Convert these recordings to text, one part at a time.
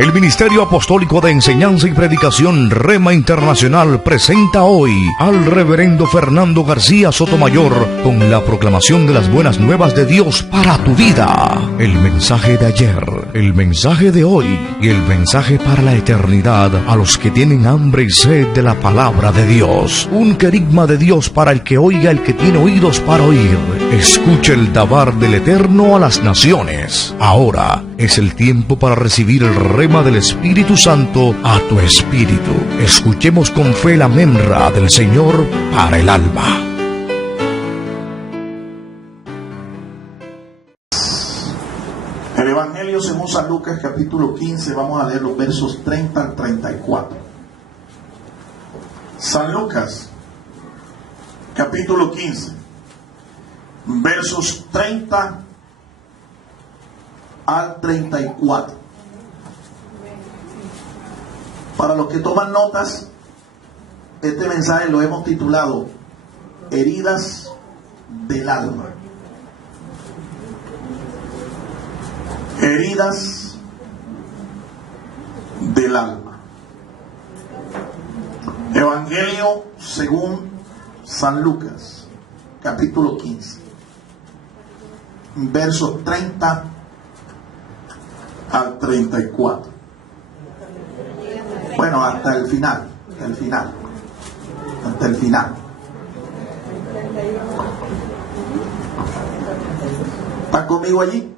El Ministerio Apostólico de Enseñanza y Predicación Rema Internacional presenta hoy al Reverendo Fernando García Sotomayor con la proclamación de las buenas nuevas de Dios para tu vida. El mensaje de ayer, el mensaje de hoy y el mensaje para la eternidad a los que tienen hambre y sed de la palabra de Dios. Un querigma de Dios para el que oiga, el que tiene oídos para oír. Escuche el dabar del Eterno a las naciones. Ahora es el tiempo para recibir el rema del Espíritu Santo a tu espíritu. Escuchemos con fe la memra del Señor para el alma. El Evangelio según San Lucas, capítulo 15, vamos a leer los versos 30 al 34. San Lucas, capítulo 15, versos 30 al 34. Para los que toman notas, este mensaje lo hemos titulado Heridas del alma. Heridas del alma. Evangelio según San Lucas, capítulo 15, versos 30 al 34. Bueno, hasta el final. ¿Están conmigo allí?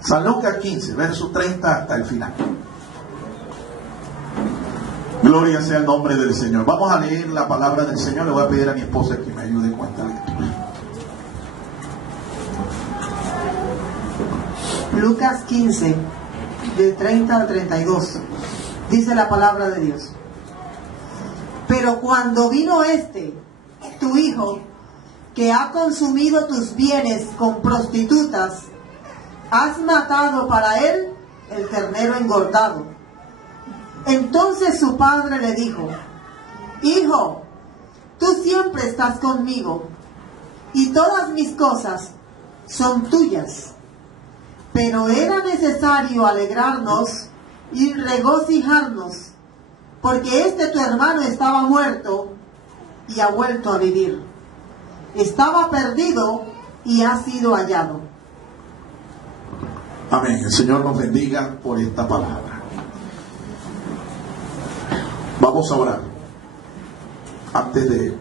San Lucas 15, verso 30 hasta el final. Gloria sea el nombre del Señor. Vamos a leer la palabra del Señor. Le voy a pedir a mi esposa que me ayude con esta lectura. Lucas 15, de 30 al 32. Dice la palabra de Dios. Pero cuando vino tu hijo, que ha consumido tus bienes con prostitutas, has matado para él el ternero engordado. Entonces su padre le dijo: Hijo, tú siempre estás conmigo, y todas mis cosas son tuyas. Pero era necesario alegrarnos y regocijarnos, porque tu hermano estaba muerto y ha vuelto a vivir. Estaba perdido y ha sido hallado. Amén. El Señor nos bendiga por esta palabra. Vamos a orar antes de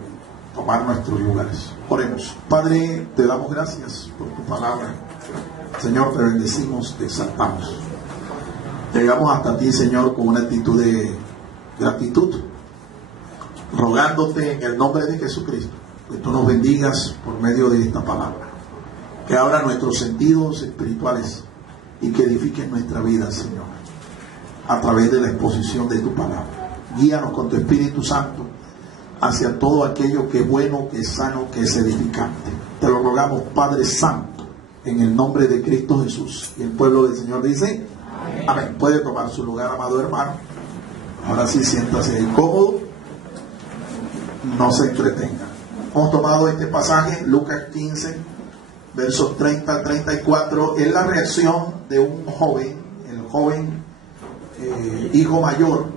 tomar nuestros lugares. Oremos. Padre, te damos gracias por tu palabra. Señor, te bendecimos, te exaltamos. Llegamos hasta ti, Señor, con una actitud de gratitud, rogándote en el nombre de Jesucristo que tú nos bendigas por medio de esta palabra, que abra nuestros sentidos espirituales y que edifique nuestra vida, Señor, a través de la exposición de tu palabra. Guíanos con tu Espíritu Santo hacia todo aquello que es bueno, que es sano, que es edificante. Te lo rogamos, Padre Santo, en el nombre de Cristo Jesús. Y el pueblo del Señor dice: amén. Amén. Puede tomar su lugar, amado hermano. Ahora sí, siéntase incómodo, no se entretenga. Hemos tomado este pasaje, Lucas 15, versos 30 al 34. Es la reacción de un joven, el joven hijo mayor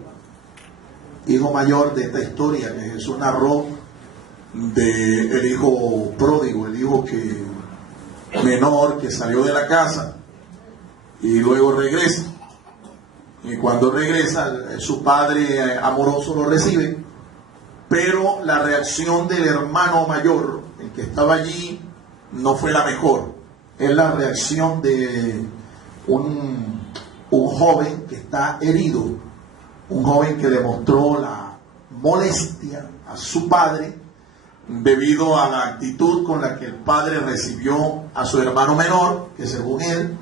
de esta historia que Jesús narró, del hijo pródigo, el hijo menor que salió de la casa y luego regresa. Y cuando regresa, su padre amoroso lo recibe, pero la reacción del hermano mayor, el que estaba allí, no fue la mejor. Es la reacción de un joven que está herido, un joven que demostró la molestia a su padre debido a la actitud con la que el padre recibió a su hermano menor, que según él,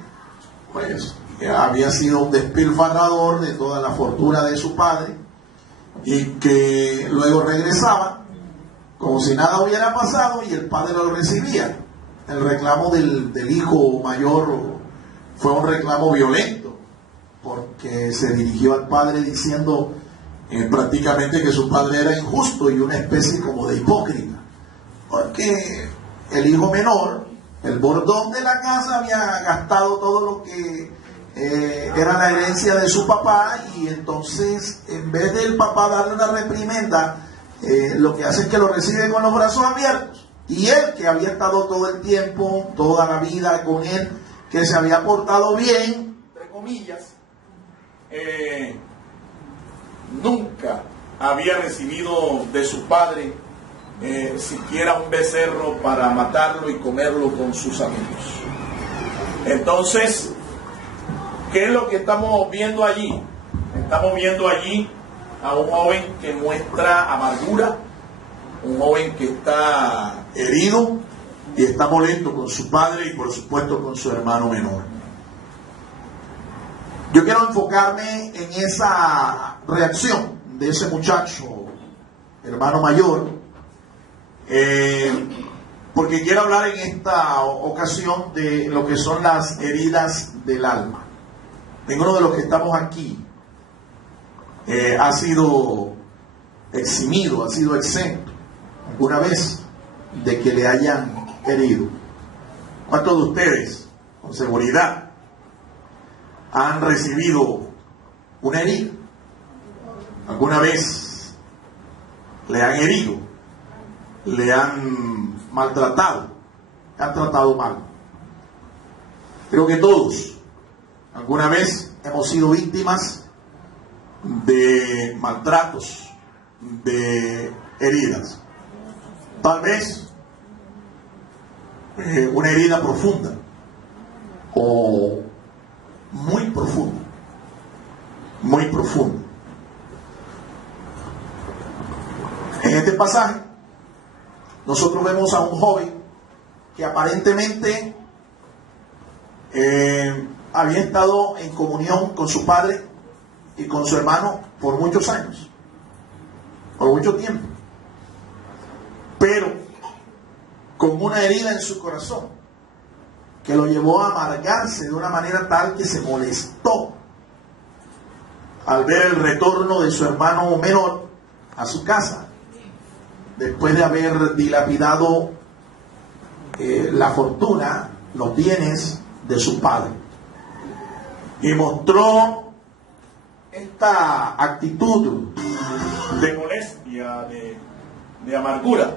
pues había sido un despilfarrador de toda la fortuna de su padre, y que luego regresaba como si nada hubiera pasado y el padre lo recibía. El reclamo del hijo mayor fue un reclamo violento, porque se dirigió al padre diciendo prácticamente que su padre era injusto y una especie como de hipócrita, porque el hijo menor, el bordón de la casa, había gastado todo lo que era la herencia de su papá, y entonces en vez del papá darle una reprimenda, lo que hace es que lo recibe con los brazos abiertos. Y él, que había estado todo el tiempo, toda la vida con él, que se había portado bien, entre comillas, nunca había recibido de su padre siquiera un becerro para matarlo y comerlo con sus amigos. Entonces, ¿qué es lo que estamos viendo allí? Estamos viendo allí a un joven que muestra amargura, un joven que está herido y está molesto con su padre y por supuesto con su hermano menor. Yo quiero enfocarme en esa reacción de ese muchacho, hermano mayor, porque quiero hablar en esta ocasión de lo que son las heridas del alma. Ninguno de los que estamos aquí ha sido eximido, ha sido exento alguna vez de que le hayan herido. ¿Cuántos de ustedes, con seguridad, han recibido una herida? ¿Alguna vez le han herido? ¿Le han maltratado? ¿Le han tratado mal? Creo que todos alguna vez hemos sido víctimas de maltratos, de heridas. Tal vez una herida profunda o muy profunda, muy profunda. En este pasaje nosotros vemos a un joven que aparentemente había estado en comunión con su padre y con su hermano por muchos años, por mucho tiempo, pero con una herida en su corazón que lo llevó a amargarse de una manera tal que se molestó al ver el retorno de su hermano menor a su casa, después de haber dilapidado la fortuna, los bienes de su padre. Y mostró esta actitud de molestia, de amargura,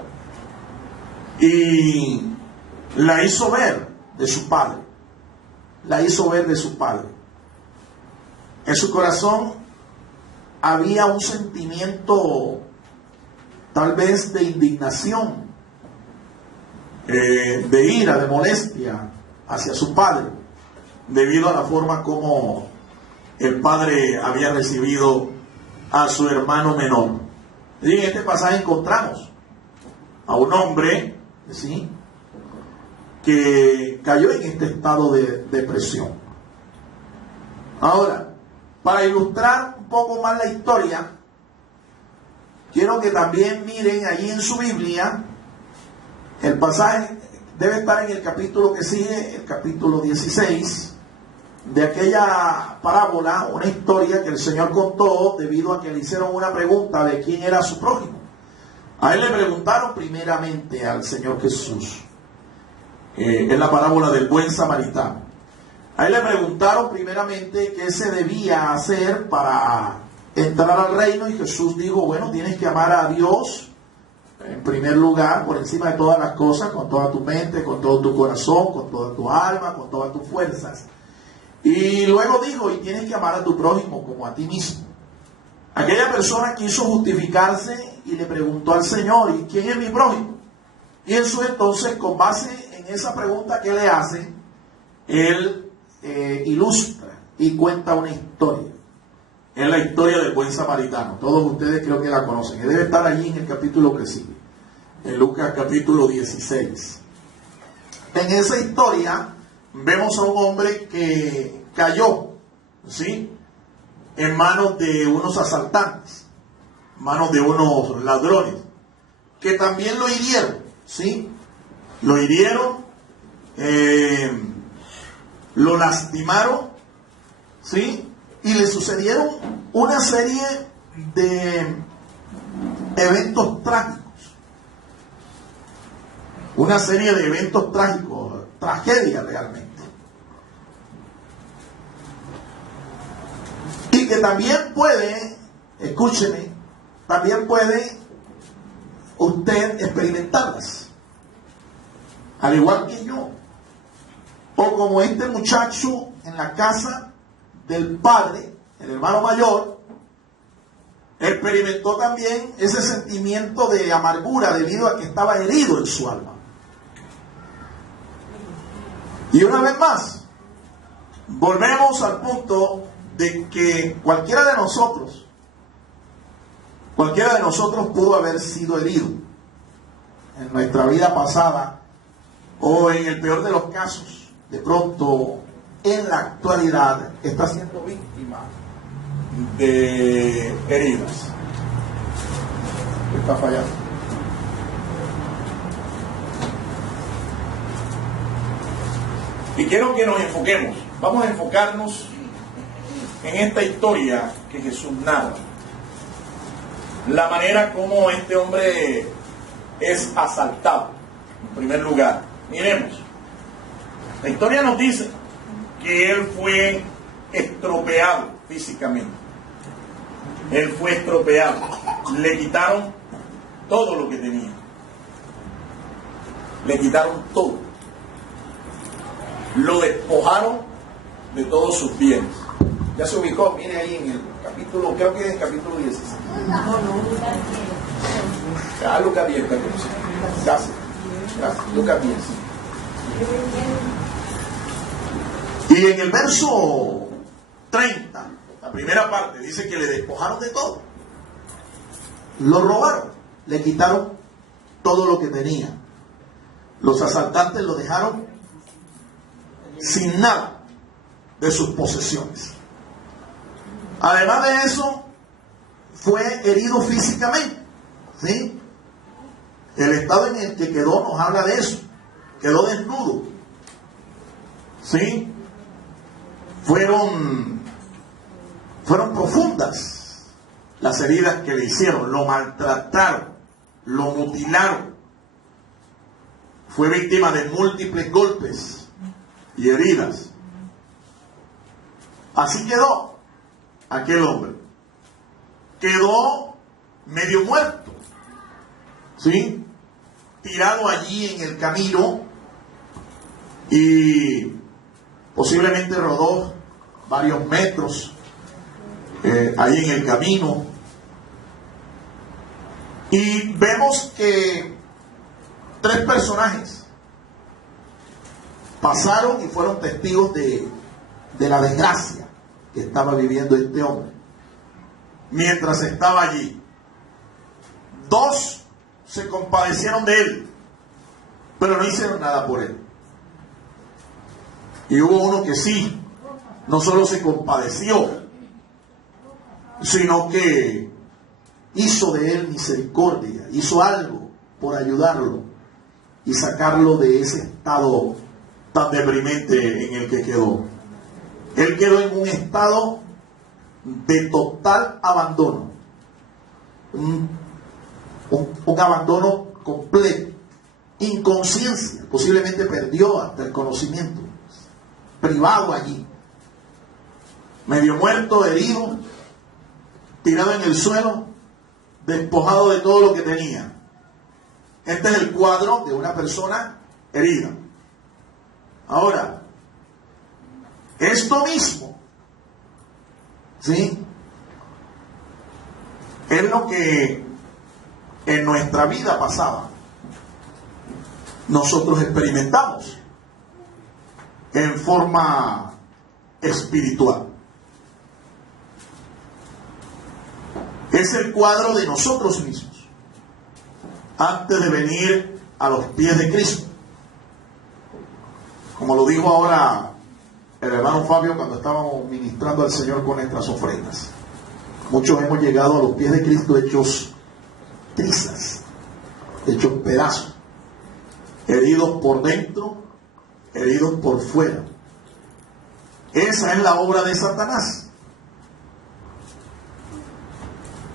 y la hizo ver de su padre. La hizo ver de su padre. En su corazón había un sentimiento tal vez de indignación, de ira, de molestia hacia su padre, debido a la forma como el padre había recibido a su hermano menor. Y en este pasaje encontramos a un hombre, ¿sí?, que cayó en este estado de depresión. Ahora, para ilustrar un poco más la historia, quiero que también miren allí en su Biblia, el pasaje debe estar en el capítulo que sigue, el capítulo 16, de aquella parábola, una historia que el Señor contó debido a que le hicieron una pregunta de quién era su prójimo. A él le preguntaron primeramente al Señor Jesús, en la parábola del buen samaritano. A él le preguntaron primeramente qué se debía hacer para entrar al reino, y Jesús dijo, bueno, tienes que amar a Dios en primer lugar, por encima de todas las cosas, con toda tu mente, con todo tu corazón, con toda tu alma, con todas tus fuerzas. Y luego dijo, y tienes que amar a tu prójimo como a ti mismo. Aquella persona quiso justificarse y le preguntó al Señor, ¿y quién es mi prójimo? Y eso entonces, con base en esa pregunta que le hacen, él ilustra y cuenta una historia. Es la historia del buen samaritano. Todos ustedes creo que la conocen. Debe estar allí en el capítulo que sigue, en Lucas capítulo 16. En esa historia vemos a un hombre que cayó, ¿sí?, en manos de unos asaltantes, manos de unos ladrones, que también lo hirieron, ¿sí? Lo hirieron, lo lastimaron, ¿sí? Y le sucedieron una serie de eventos trágicos. Una serie de eventos trágicos, tragedia realmente. Y que también puede, escúcheme, también puede usted experimentarlas, al igual que yo, o como este muchacho en la casa del padre, el hermano mayor, experimentó también ese sentimiento de amargura debido a que estaba herido en su alma. Y una vez más, volvemos al punto de que cualquiera de nosotros pudo haber sido herido en nuestra vida pasada, o en el peor de los casos, de pronto en la actualidad está siendo víctima de heridas. Está fallando. Y quiero que nos enfoquemos. Vamos a enfocarnos en esta historia que Jesús narra. La manera como este hombre es asaltado, en primer lugar. Miremos. La historia nos dice que él fue estropeado físicamente. Él fue estropeado. Le quitaron todo lo que tenía. Le quitaron todo. Lo despojaron de todos sus bienes. Ya se ubicó, viene ahí en el capítulo, creo que es el capítulo 16. Ah, Lucas 10, gracias. Lucas 10. Y en el verso 30, la primera parte, dice que le despojaron de todo. Lo robaron, le quitaron todo lo que tenía. Los asaltantes lo dejaron sin nada de sus posesiones. Además de eso, fue herido físicamente, ¿sí? El estado en el que quedó nos habla de eso. Quedó desnudo, ¿sí? Fueron profundas las heridas que le hicieron. Lo maltrataron, lo mutilaron. Fue víctima de múltiples golpes y heridas. Así quedó aquel hombre. Quedó medio muerto, ¿sí? Tirado allí en el camino, y posiblemente rodó varios metros ahí en el camino. Y vemos que 3 personajes pasaron y fueron testigos de la desgracia que estaba viviendo este hombre mientras estaba allí. 2 se compadecieron de él, pero no hicieron nada por él. Y hubo uno que sí, no solo se compadeció, sino que hizo de él misericordia, hizo algo por ayudarlo y sacarlo de ese estado tan deprimente en el que quedó. Él quedó en un estado de total abandono, un abandono completo, inconsciencia, posiblemente perdió hasta el conocimiento, privado allí, medio muerto, herido, tirado en el suelo, despojado de todo lo que tenía. Este es el cuadro de una persona herida. Ahora, esto mismo, ¿sí?, es lo que en nuestra vida pasada nosotros experimentamos en forma espiritual. Es el cuadro de nosotros mismos antes de venir a los pies de Cristo. Como lo dijo ahora el hermano Fabio cuando estábamos ministrando al Señor con nuestras ofrendas. Muchos hemos llegado a los pies de Cristo hechos trizas, hechos pedazos, heridos por dentro, heridos por fuera. Esa es la obra de Satanás.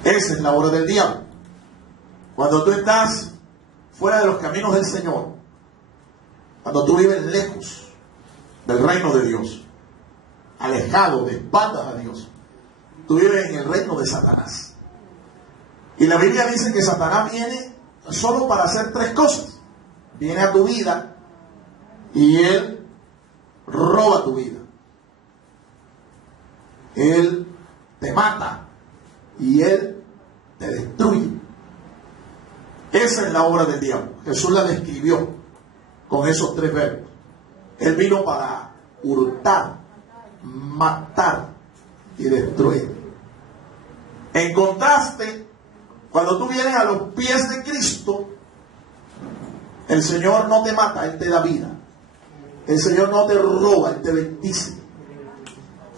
Esa es la obra del diablo. Cuando tú estás fuera de los caminos del Señor, cuando tú vives lejos del reino de Dios, alejado, de espaldas a Dios, tú vives en el reino de Satanás. Y la Biblia dice que Satanás viene solo para hacer tres cosas. Viene a tu vida y él roba tu vida. Él te mata y él te destruye. Esa es la obra del diablo. Jesús la describió con esos tres verbos. Él vino para hurtar, matar y destruir. En contraste, cuando tú vienes a los pies de Cristo, el Señor no te mata, Él te da vida. El Señor no te roba, Él te bendice.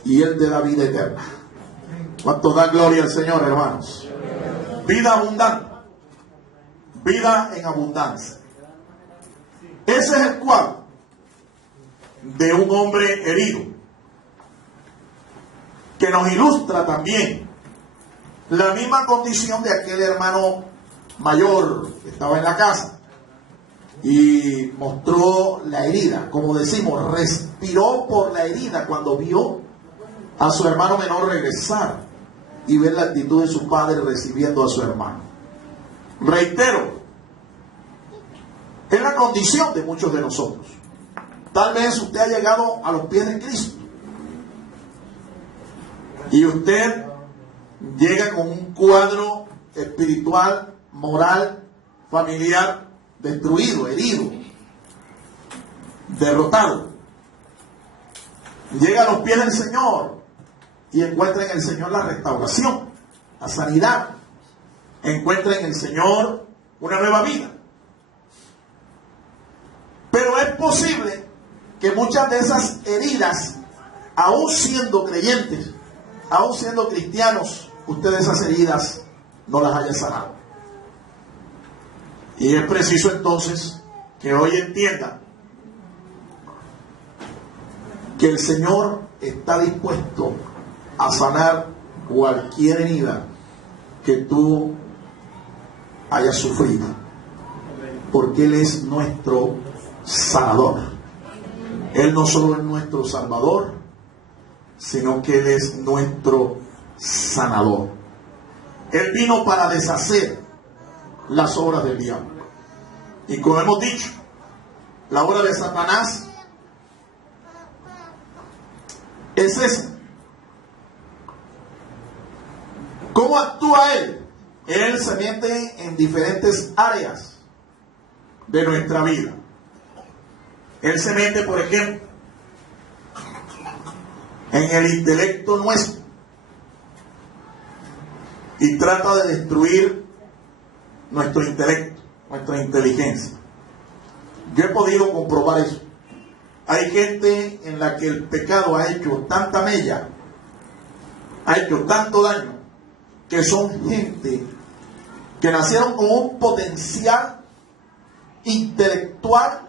Y Él te da vida eterna. ¿Cuánto da gloria al Señor, hermanos? Vida abundante. Vida en abundancia. Ese es el cuadro de un hombre herido, que nos ilustra también la misma condición de aquel hermano mayor que estaba en la casa y mostró la herida, como decimos, respiró por la herida cuando vio a su hermano menor regresar y ver la actitud de su padre recibiendo a su hermano. Reitero, es la condición de muchos de nosotros. Tal vez usted ha llegado a los pies de Cristo y usted llega con un cuadro espiritual, moral, familiar destruido, herido, derrotado. Llega a los pies del Señor y encuentra en el Señor la restauración, la sanidad. Encuentra en el Señor una nueva vida. Pero es posible que muchas de esas heridas, aún siendo creyentes, aún siendo cristianos, usted esas heridas no las haya sanado. Y es preciso entonces que hoy entienda que el Señor está dispuesto a sanar cualquier herida que tú hayas sufrido, porque Él es nuestro sanador. Él no solo es nuestro salvador, sino que Él es nuestro sanador. Él vino para deshacer las obras del diablo. Y como hemos dicho, la obra de Satanás es esa. ¿Cómo actúa él? Él se mete en diferentes áreas de nuestra vida. Él se mete, por ejemplo, en el intelecto nuestro y trata de destruir nuestro intelecto, nuestra inteligencia. Yo he podido comprobar eso. Hay gente en la que el pecado ha hecho tanta mella, ha hecho tanto daño, que son gente que nacieron con un potencial intelectual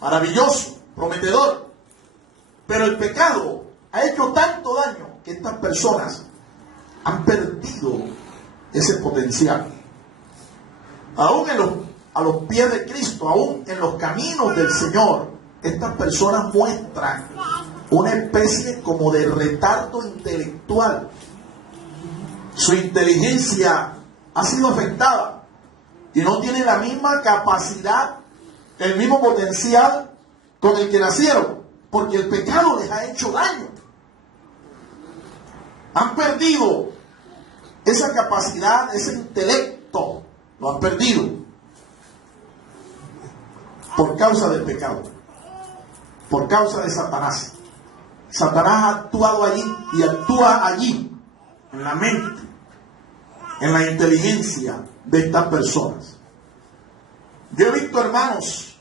maravilloso, prometedor, pero el pecado ha hecho tanto daño que estas personas han perdido ese potencial. Aún a los pies de Cristo, aún en los caminos del Señor, estas personas muestran una especie como de retardo intelectual. Su inteligencia ha sido afectada y no tiene la misma capacidad, el mismo potencial con el que nacieron, porque el pecado les ha hecho daño. Han perdido esa capacidad, ese intelecto, lo han perdido por causa del pecado, por causa de Satanás. Satanás ha actuado allí y actúa allí, en la mente, en la inteligencia de estas personas. Yo he visto hermanos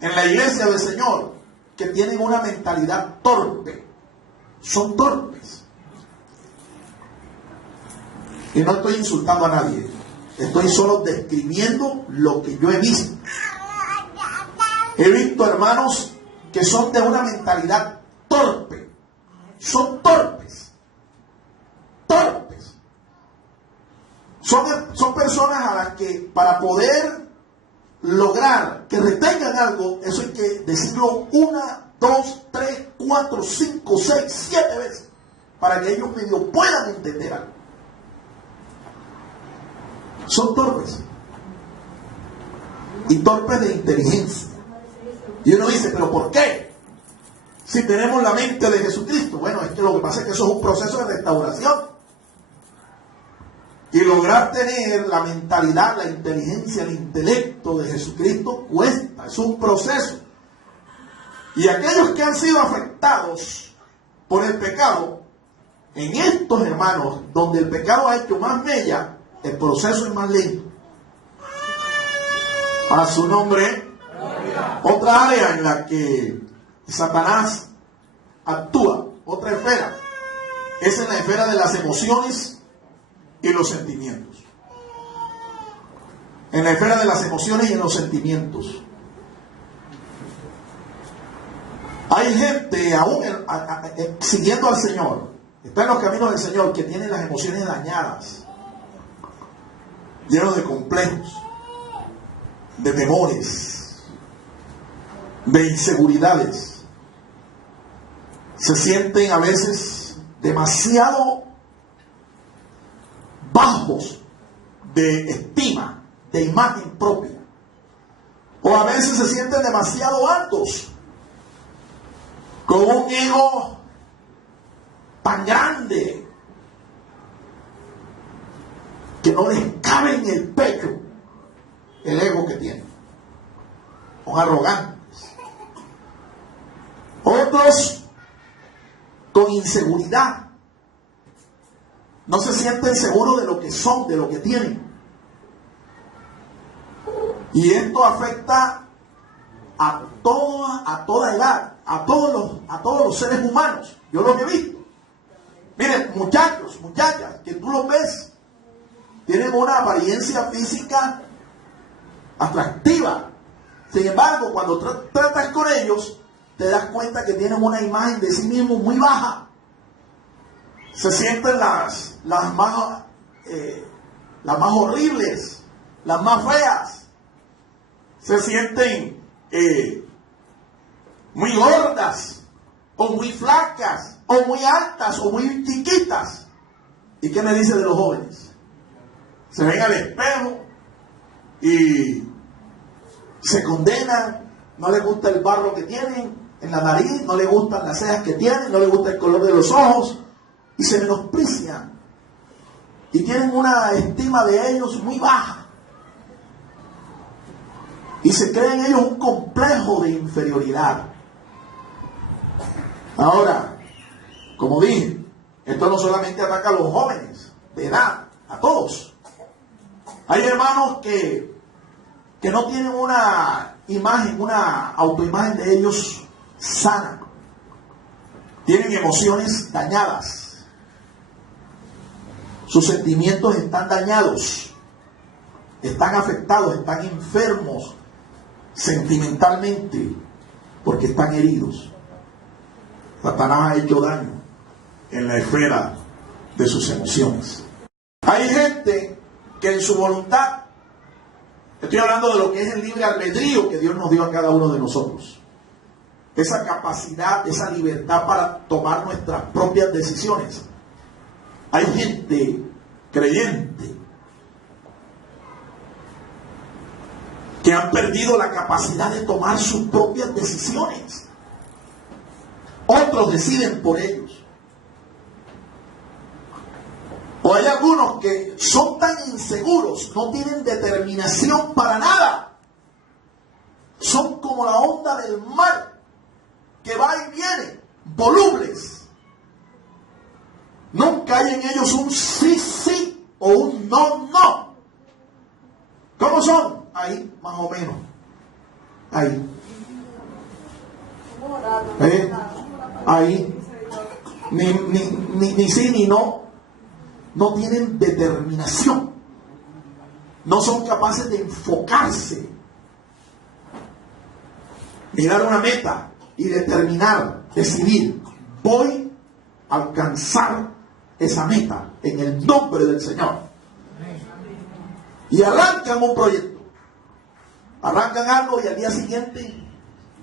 en la iglesia del Señor que tienen una mentalidad torpe, son torpes. Y no estoy insultando a nadie, estoy solo describiendo lo que yo he visto. He visto hermanos que son de una mentalidad torpe, son torpes, torpes. Son personas a las que para poder lograr que retengan algo, eso hay que decirlo 1, 2, 3, 4, 5, 6, 7 veces para que ellos medio puedan entender algo. Son torpes. Y torpes de inteligencia. Y uno dice, ¿pero por qué? Si tenemos la mente de Jesucristo. Bueno, es que lo que pasa es que eso es un proceso de restauración. Y lograr tener la mentalidad, la inteligencia, el intelecto de Jesucristo cuesta, es un proceso. Y aquellos que han sido afectados por el pecado, en estos hermanos, donde el pecado ha hecho más mella, el proceso es más lento. A su nombre. Otra área en la que Satanás actúa, otra esfera, es en la esfera de las emociones y los sentimientos. En la esfera de las emociones y en los sentimientos. Hay gente aún siguiendo al Señor, está en los caminos del Señor, que tiene las emociones dañadas, llenos de complejos, de temores, de inseguridades. Se sienten a veces demasiado bajos de estima, de imagen propia. O a veces se sienten demasiado altos, con un ego tan grande que no les cabe en el pecho el ego que tienen. Son arrogantes. Otros con inseguridad. No se sienten seguros de lo que son, de lo que tienen. Y esto afecta a toda edad, a todos los seres humanos. Yo los he visto. Miren, muchachos, muchachas, que tú los ves, tienen una apariencia física atractiva. Sin embargo, cuando tratas con ellos, te das cuenta que tienen una imagen de sí mismos muy baja. Se sienten las más horribles, las más feas. Se sienten muy gordas, o muy flacas, o muy altas, o muy chiquitas. ¿Y qué me dice de los jóvenes? Se ven al espejo y se condenan, no les gusta el barro que tienen en la nariz, no les gustan las cejas que tienen, no les gusta el color de los ojos, y se menosprecian y tienen una estima de ellos muy baja y se creen ellos un complejo de inferioridad. Ahora, como dije, esto no solamente ataca a los jóvenes de edad, a todos. Hay hermanos que no tienen una imagen, una autoimagen de ellos sana. Tienen emociones dañadas. Sus sentimientos están dañados, están afectados, están enfermos sentimentalmente, porque están heridos. Satanás ha hecho daño en la esfera de sus emociones. Hay gente que en su voluntad, estoy hablando de lo que es el libre albedrío que Dios nos dio a cada uno de nosotros, esa capacidad, esa libertad para tomar nuestras propias decisiones. Hay gente creyente que han perdido la capacidad de tomar sus propias decisiones. Otros deciden por ellos. O hay algunos que son tan inseguros, no tienen determinación para nada. Son como la onda del mar, que va y viene, volubles. Nunca hay en ellos un sí, sí o un no, no. ¿Cómo son? Ahí, más o menos. Ahí. Ahí. Ni sí ni no. No tienen determinación. No son capaces de enfocarse. Mirar una meta y determinar, decidir. Voy a alcanzar esa meta en el nombre del Señor. Y arrancan un proyecto, arrancan algo y al día siguiente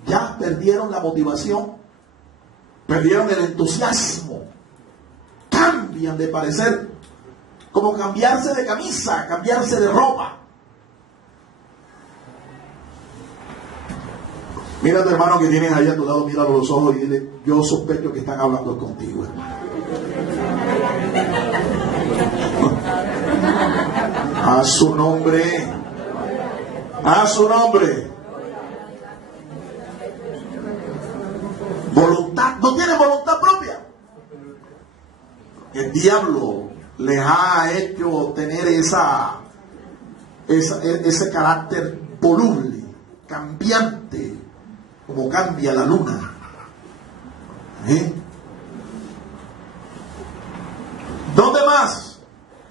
ya perdieron la motivación, perdieron el entusiasmo, cambian de parecer, como cambiarse de camisa, cambiarse de ropa. Mira a tu hermano que tienes ahí a tu lado, míralo a los ojos y dile: yo sospecho que están hablando contigo, hermano. A su nombre. A su nombre. Voluntad. No tienen voluntad propia. El diablo les ha hecho tener ese carácter voluble, cambiante, como cambia la luna. ¿Dónde más?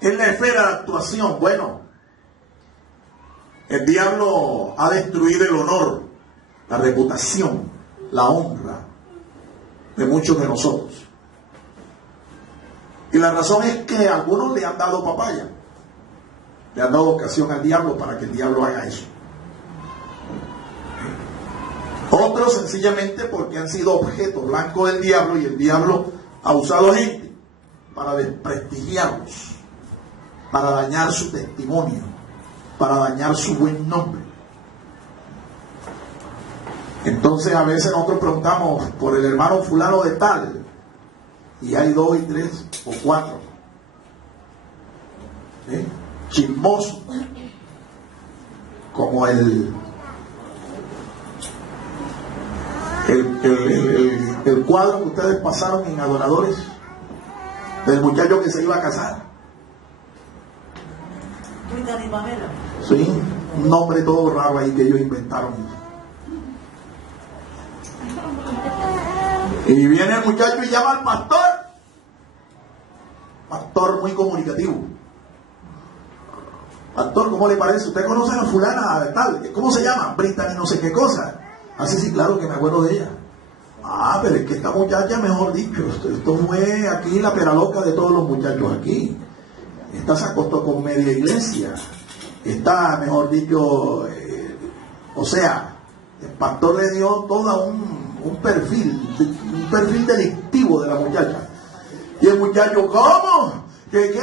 En la esfera de actuación. Bueno, el diablo ha destruido el honor, la reputación, la honra de muchos de nosotros. Y la razón es que algunos le han dado papaya, le han dado ocasión al diablo para que el diablo haga eso. Otros sencillamente porque han sido objeto blanco del diablo, y el diablo ha usado gente para desprestigiarlos, para dañar su testimonio, para dañar su buen nombre. Entonces a veces nosotros preguntamos por el hermano fulano de tal, y hay 2 y 3 o 4 chismosos, como el cuadro que ustedes pasaron en Adoradores del muchacho que se iba a casar. Sí, un nombre todo raro ahí que ellos inventaron. Y viene el muchacho y llama al pastor. Pastor muy comunicativo. Pastor, ¿cómo le parece? ¿Usted conoce a fulana tal? ¿Cómo se llama? Brittany no sé qué cosa. Así sí, claro que me acuerdo de ella. Ah, pero es que esta muchacha, mejor dicho, esto fue aquí la pera loca de todos los muchachos aquí. Esta se acostó con media iglesia. Esta, mejor dicho, o sea, el pastor le dio todo un perfil delictivo de la muchacha. Y el muchacho, ¿cómo? ¿Qué?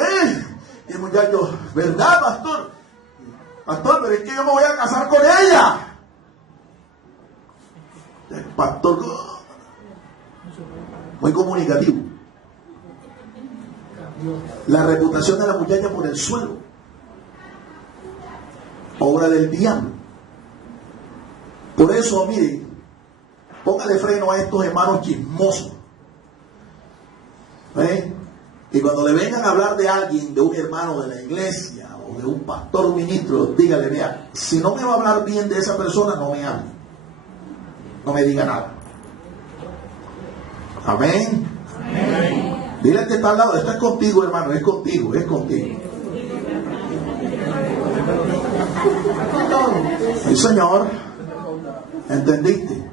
Y el muchacho, ¿verdad, pastor? Pastor, pero es que yo me voy a casar con ella. El pastor, muy comunicativo. La reputación de la muchacha por el suelo. Obra del diablo. Por eso, miren, póngale freno a estos hermanos chismosos. Y cuando le vengan a hablar de alguien, de un hermano de la iglesia o de un pastor o ministro, dígale: vea, si no me va a hablar bien de esa persona, no me hable, no me diga nada. Amén. Amén. Dile al que está al lado: esto es contigo, hermano, es contigo, es contigo. Sí, señor. ¿Entendiste?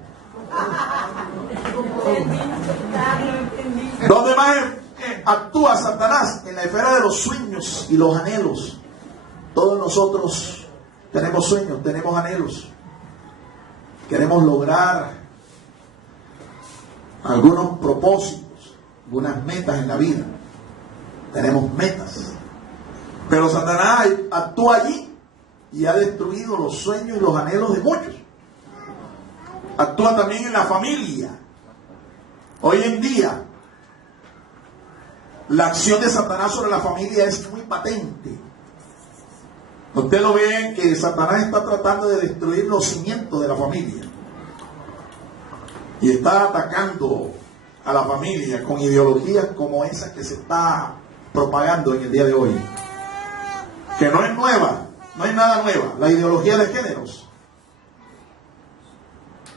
¿Dónde más actúa Satanás? En la esfera de los sueños y los anhelos. Todos nosotros tenemos sueños, tenemos anhelos. Queremos lograr algunos propósitos, algunas metas en la vida. Tenemos metas. Pero Satanás actúa allí y ha destruido los sueños y los anhelos de muchos. Actúa también en la familia. Hoy en día, la acción de Satanás sobre la familia es muy patente. Usted lo ve que Satanás está tratando de destruir los cimientos de la familia. Y está atacando a la familia con ideologías como esa que se está propagando en el día de hoy. Que no es nueva, no es nada nueva. La ideología de géneros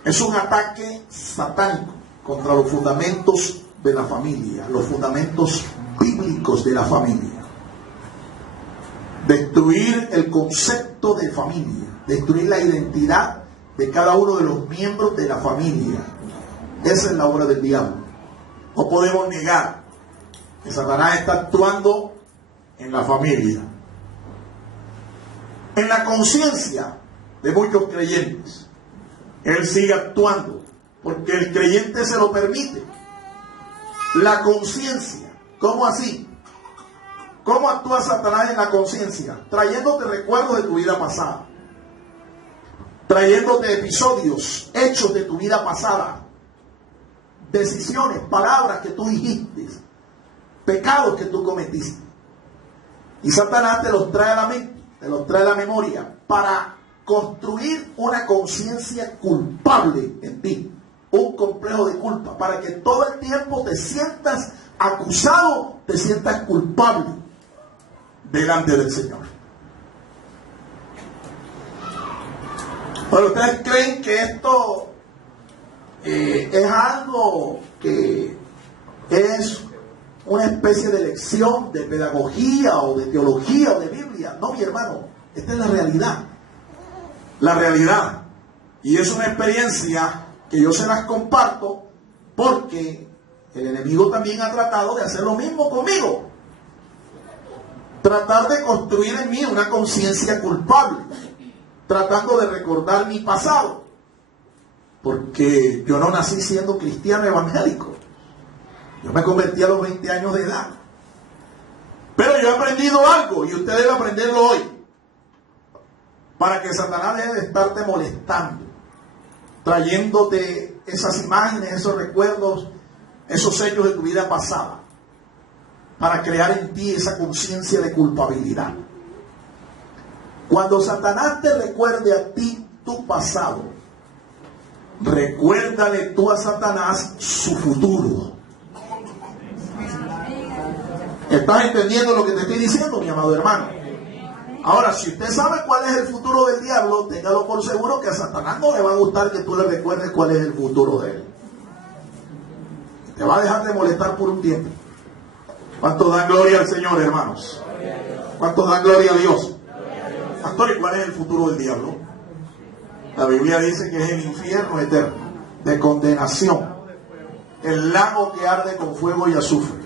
es un ataque satánico contra los fundamentos de la familia, los fundamentos bíblicos de la familia. Destruir el concepto de familia, destruir la identidad de cada uno de los miembros de la familia. Esa es la obra del diablo. No podemos negar que Satanás está actuando en la familia, en la conciencia de muchos creyentes. Él sigue actuando porque el creyente se lo permite. La conciencia, ¿cómo así? ¿Cómo actúa Satanás en la conciencia? Trayéndote recuerdos de tu vida pasada, trayéndote episodios, hechos de tu vida pasada, decisiones, palabras que tú dijiste, pecados que tú cometiste. Y Satanás te los trae a la mente, te los trae a la memoria para construir una conciencia culpable en ti, un complejo de culpa, para que todo el tiempo te sientas acusado, te sientas culpable delante del Señor. Pero ustedes creen que esto es algo que es una especie de lección de pedagogía o de teología o de Biblia. No, mi hermano, esta es la realidad. La realidad. Y es una experiencia que yo se las comparto porque el enemigo también ha tratado de hacer lo mismo conmigo. Tratar de construir en mí una conciencia culpable, tratando de recordar mi pasado, porque yo no nací siendo cristiano evangélico. Yo me convertí a los 20 años de edad. Pero yo he aprendido algo y usted debe aprenderlo hoy, para que Satanás deje de estarte molestando, trayéndote esas imágenes, esos recuerdos, esos hechos de tu vida pasada, para crear en ti esa conciencia de culpabilidad. Cuando Satanás te recuerde a ti tu pasado, recuérdale tú a Satanás su futuro. ¿Estás entendiendo lo que te estoy diciendo, mi amado hermano? Ahora, si usted sabe cuál es el futuro del diablo, téngalo por seguro que a Satanás no le va a gustar que tú le recuerdes cuál es el futuro de él. Te va a dejar de molestar por un tiempo. ¿Cuántos dan gloria al Señor, hermanos? ¿Cuántos dan gloria a Dios? Pastor, ¿y cuál es el futuro del diablo? La Biblia dice que es el infierno eterno, de condenación, el lago que arde con fuego y azufre.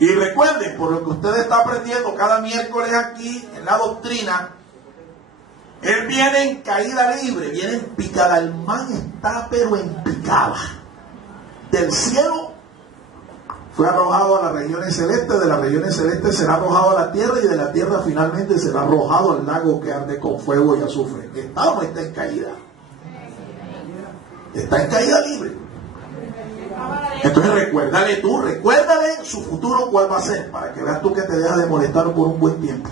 Y recuerden, por lo que usted está aprendiendo cada miércoles aquí en la doctrina, él viene en caída libre, viene en picada. El man está pero en picada. Del cielo fue arrojado a las regiones celestes, de las regiones celestes será arrojado a la tierra, y de la tierra finalmente será arrojado al lago que arde con fuego y azufre. ¿Está o no está en caída? Está en caída libre. Entonces recuérdale su futuro cuál va a ser, para que veas tú que te dejas de molestar por un buen tiempo.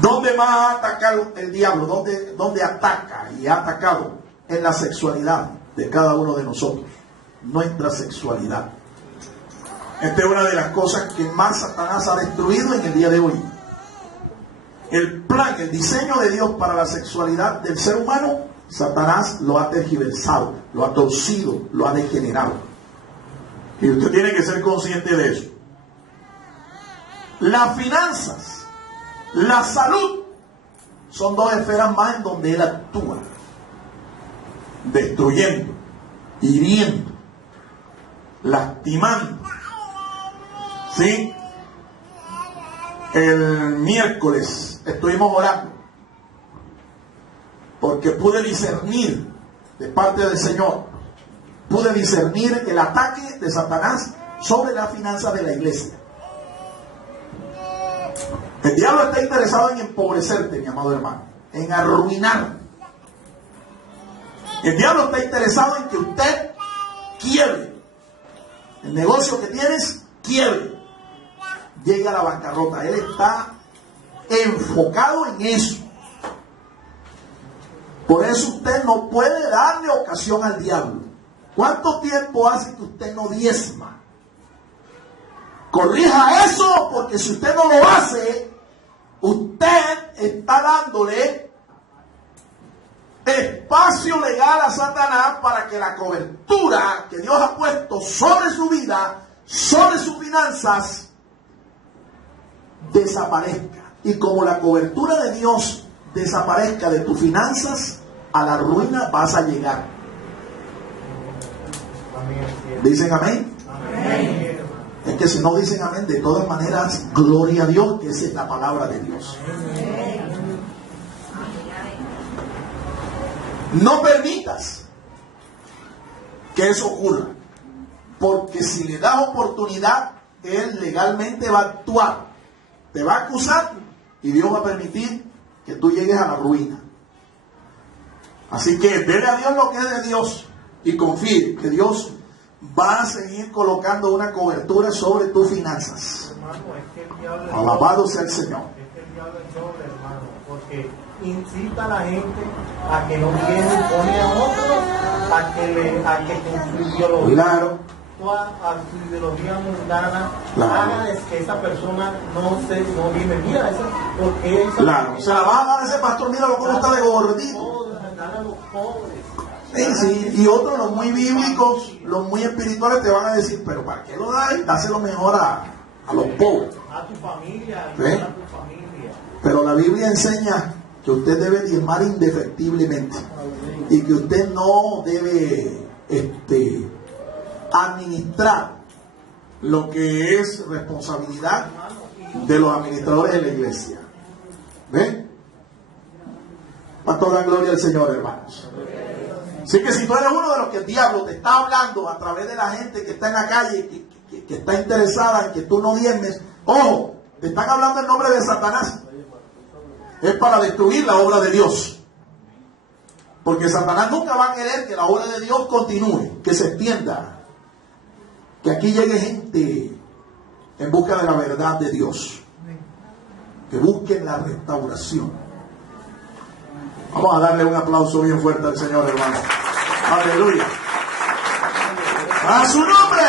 ¿Dónde más a atacar el diablo? ¿Dónde ataca y ha atacado? En la sexualidad de cada uno de nosotros, nuestra sexualidad. Esta es una de las cosas que más Satanás ha destruido en el día de hoy. El plan, el diseño de Dios para la sexualidad del ser humano, Satanás lo ha tergiversado, lo ha torcido, lo ha degenerado. Y usted tiene que ser consciente de eso. Las finanzas, la salud, son dos esferas más en donde él actúa, destruyendo, hiriendo, lastimando. ¿Sí? El miércoles estuvimos orando porque pude discernir de parte del Señor, pude discernir el ataque de Satanás sobre la finanza de la iglesia. El diablo está interesado en empobrecerte, mi amado hermano, en arruinar. El diablo está interesado en que usted quiebre. El negocio que tienes, quiebre. Llega a la bancarrota. Él está enfocado en eso. Por eso usted no puede darle ocasión al diablo. ¿Cuánto tiempo hace que usted no diezma? Corrija eso, porque si usted no lo hace, usted está dándole espacio legal a Satanás para que la cobertura que Dios ha puesto sobre su vida, sobre sus finanzas, desaparezca. Y como la cobertura de Dios desaparezca de tus finanzas, a la ruina vas a llegar. ¿Dicen amén? Amén. Es que si no dicen amén, de todas maneras, gloria a Dios, que esa es la palabra de Dios. No permitas que eso ocurra, porque si le das oportunidad, Él legalmente va a actuar, te va a acusar y Dios va a permitir que tú llegues a la ruina. Así que dele a Dios lo que es de Dios y confíe que Dios va a seguir colocando una cobertura sobre tus finanzas. Alabado sea el Señor. Es que el diablo es doble, hermano, porque incita a la gente a que no tiene, pone a otros a que con su ideología, Claro. a su ideología mundana, Claro. haga que esa persona no vive. Mira, porque esa Claro, se la va a dar a ese pastor, míralo cómo está de gordito. a los pobres. Sí, sí. Y otros, los muy bíblicos, los muy espirituales, te van a decir, pero ¿para qué lo das? Dáselo mejor a los pobres. A tu familia, ¿Sí? a tu familia. Pero la Biblia enseña que usted debe diezmar indefectiblemente y que usted no debe administrar lo que es responsabilidad de los administradores de la iglesia. ¿Ven? Pastor, da gloria al Señor, hermanos. Así que si tú eres uno de los que el diablo te está hablando a través de la gente que está en la calle, que está interesada en que tú no diezmes, ojo, te están hablando en nombre de Satanás. Es para destruir la obra de Dios. Porque Satanás nunca va a querer que la obra de Dios continúe, que se extienda. Que aquí llegue gente en busca de la verdad de Dios. Que busquen la restauración. Vamos a darle un aplauso bien fuerte al Señor, hermano. Aleluya. ¡A su nombre!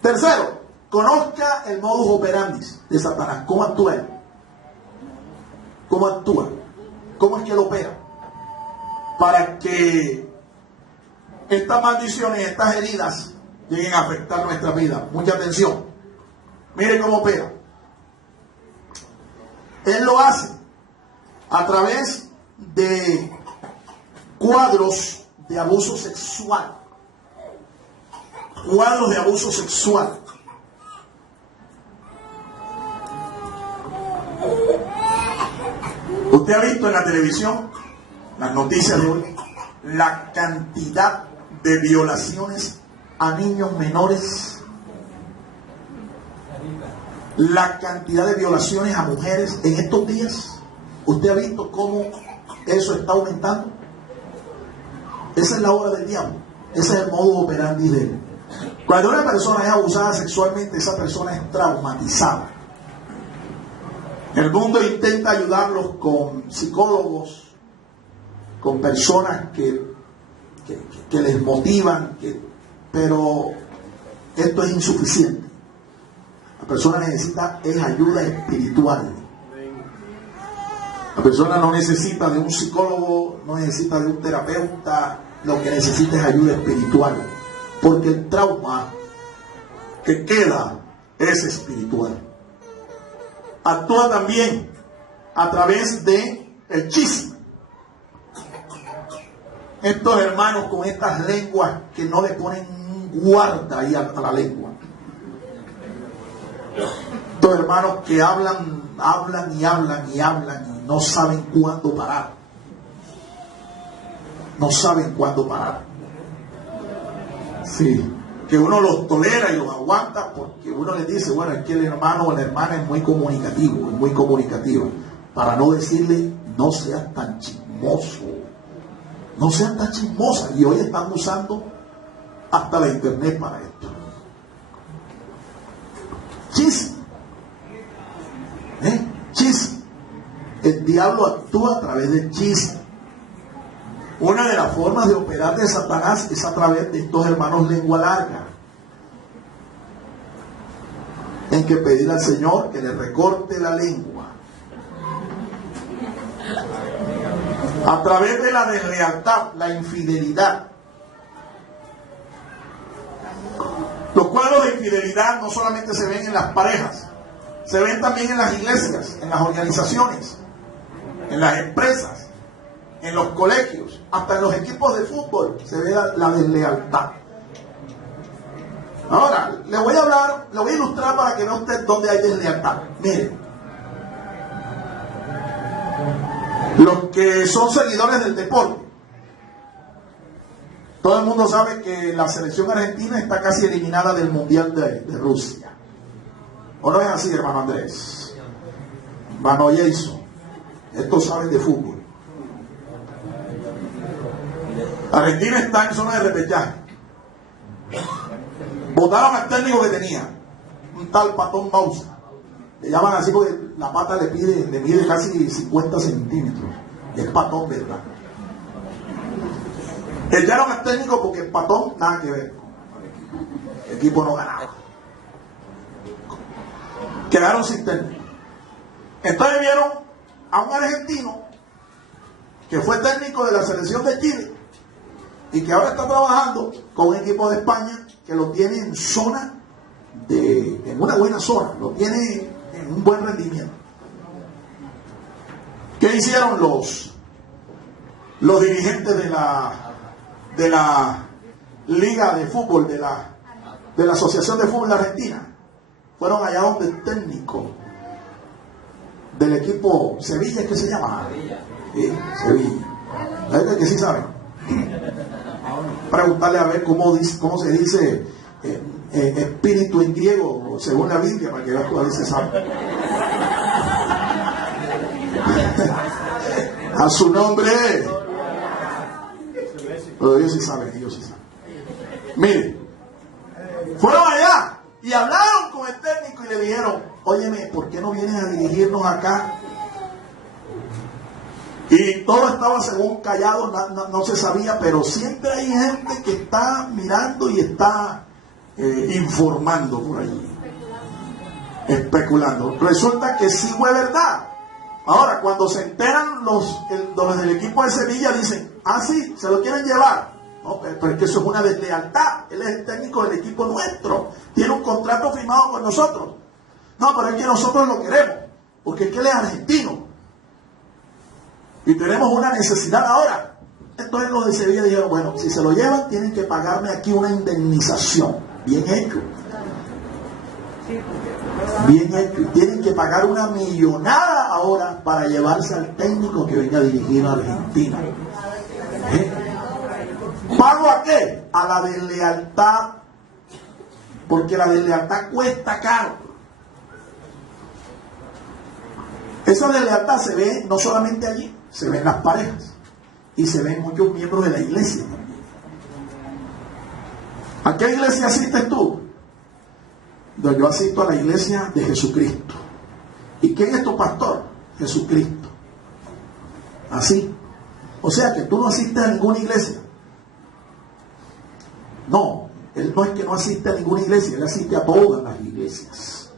Tercero, conozca el modus operandi de Satanás. ¿Cómo actúa él? ¿Cómo actúa? ¿Cómo es que él opera? Para que estas maldiciones, estas heridas lleguen a afectar nuestra vida. Mucha atención. Mire cómo opera. Él lo hace a través de cuadros de abuso sexual. Cuadros de abuso sexual. Usted ha visto en la televisión, las noticias de hoy, la cantidad de violaciones a niños menores, la cantidad de violaciones a mujeres en estos días. ¿Usted ha visto cómo eso está aumentando? Esa es la obra del diablo. Ese es el modus operandi de él. Cuando una persona es abusada sexualmente, esa persona es traumatizada. El mundo intenta ayudarlos con psicólogos, con personas que les motivan, pero esto es insuficiente. La persona necesita ayuda espiritual. La persona no necesita de un psicólogo, no necesita de un terapeuta, lo que necesita es ayuda espiritual. Porque el trauma que queda es espiritual. Actúa también a través de el chisme. Estos hermanos con estas lenguas que no le ponen guarda ahí a la lengua. Estos hermanos que hablan y no saben cuándo parar. No saben cuándo parar. Sí. Que uno los tolera y los aguanta porque uno les dice, bueno, es que el hermano o la hermana es muy comunicativo, es muy comunicativa. Para no decirle, no seas tan chismoso. No seas tan chismosa. Y hoy están usando hasta la internet para esto. Chisme. Chisme. El diablo actúa a través del chisme. Una de las formas de operar de Satanás es a través de estos hermanos lengua larga. Hay que pedir al Señor que le recorte la lengua. A través de la deslealtad, la infidelidad. Los cuadros de infidelidad no solamente se ven en las parejas, se ven también en las iglesias, en las organizaciones, en las empresas, en los colegios, hasta en los equipos de fútbol se ve la deslealtad. Ahora, le voy a ilustrar para que vea usted dónde hay deslealtad. Mire, los que son seguidores del deporte, Todo el mundo sabe que la selección argentina está casi eliminada del Mundial de Rusia. ¿O no es así, hermano Andrés? Hermano Jason, estos saben de fútbol. Argentina está en zona de repechaje. Votaron al técnico que tenía, un tal Patón Bausa. Le llaman así porque la pata le mide casi 50 centímetros. Es Patón, ¿verdad? Echaron al técnico porque el Patón nada que ver. El equipo no ganaba. Quedaron sin técnico. Entonces vieron a un argentino que fue técnico de la selección de Chile y que ahora está trabajando con un equipo de España que lo tiene en zona en una buena zona, lo tiene en un buen rendimiento. ¿Qué hicieron los dirigentes de la liga de fútbol, de la asociación de fútbol de Argentina? Fueron allá donde el técnico del equipo Sevilla, ¿qué se llama? Sí, Sevilla. ¿La gente que sí sabe? Preguntarle a ver cómo se dice espíritu en griego según la Biblia, para que veas cuál se sabe. A su nombre. Pero ellos sí saben. Mire, fueron allá y hablaron con el técnico y le dijeron: óyeme, ¿por qué no vienes a dirigirnos acá? Y todo estaba según callado, no se sabía, pero siempre hay gente que está mirando y está informando por allí, especulando. Resulta que sí fue verdad. Ahora, cuando se enteran los del equipo de Sevilla, dicen: ah, sí, se lo quieren llevar. No, pero es que eso es una deslealtad. Él es el técnico del equipo nuestro, tiene un contrato firmado con nosotros. No, pero es que nosotros lo queremos, porque es que él es argentino y tenemos una necesidad ahora. Entonces los de Sevilla dijeron: bueno, si se lo llevan, tienen que pagarme aquí una indemnización. Bien hecho. Bien hecho. Y tienen que pagar una millonada ahora para llevarse al técnico que venga a dirigir a Argentina. ¿Pago a qué? A la deslealtad. Porque la deslealtad cuesta caro. Esa deslealtad se ve no solamente allí, se ve en las parejas y se ve en muchos miembros de la iglesia también. ¿A qué iglesia asistes tú? Yo asisto a la iglesia de Jesucristo. ¿Y quién es tu pastor? Jesucristo. Así. O sea que tú no asistes a ninguna iglesia. No, él no es que no asiste a ninguna iglesia, él asiste a todas las iglesias.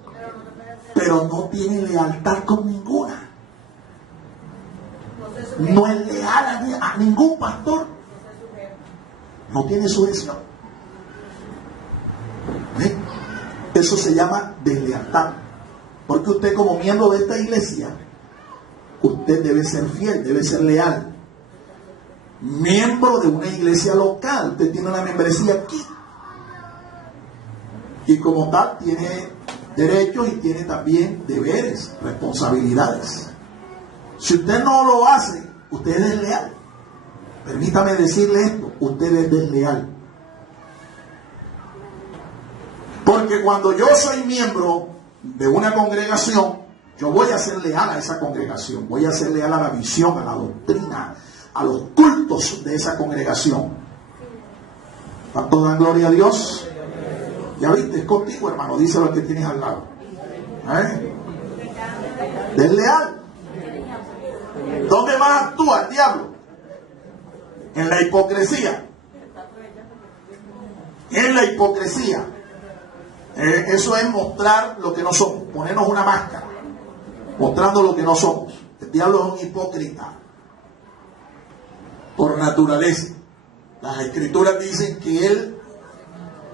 Pero no tiene lealtad con ninguna. No es leal a ningún pastor. No tiene sujeción. ¿Ve? Eso se llama deslealtad. Porque usted, como miembro de esta iglesia, usted debe ser fiel, debe ser leal. Miembro de una iglesia local, usted tiene una membresía aquí. Y como tal, tiene derechos y tiene también deberes, responsabilidades. Si usted no lo hace, usted es desleal. Permítame decirle esto: usted es desleal. Porque cuando yo soy miembro de una congregación, yo voy a ser leal a esa congregación, voy a ser leal a la visión, a la doctrina, a los cultos de esa congregación. ¿Cuánto dan gloria a Dios? Ya viste, es contigo, hermano, díselo al que tienes al lado. Desleal. ¿Dónde más actúa el diablo? En la hipocresía. En la hipocresía. Eso es mostrar lo que no somos, ponernos una máscara, mostrando lo que no somos. El diablo es un hipócrita por naturaleza. Las escrituras dicen que él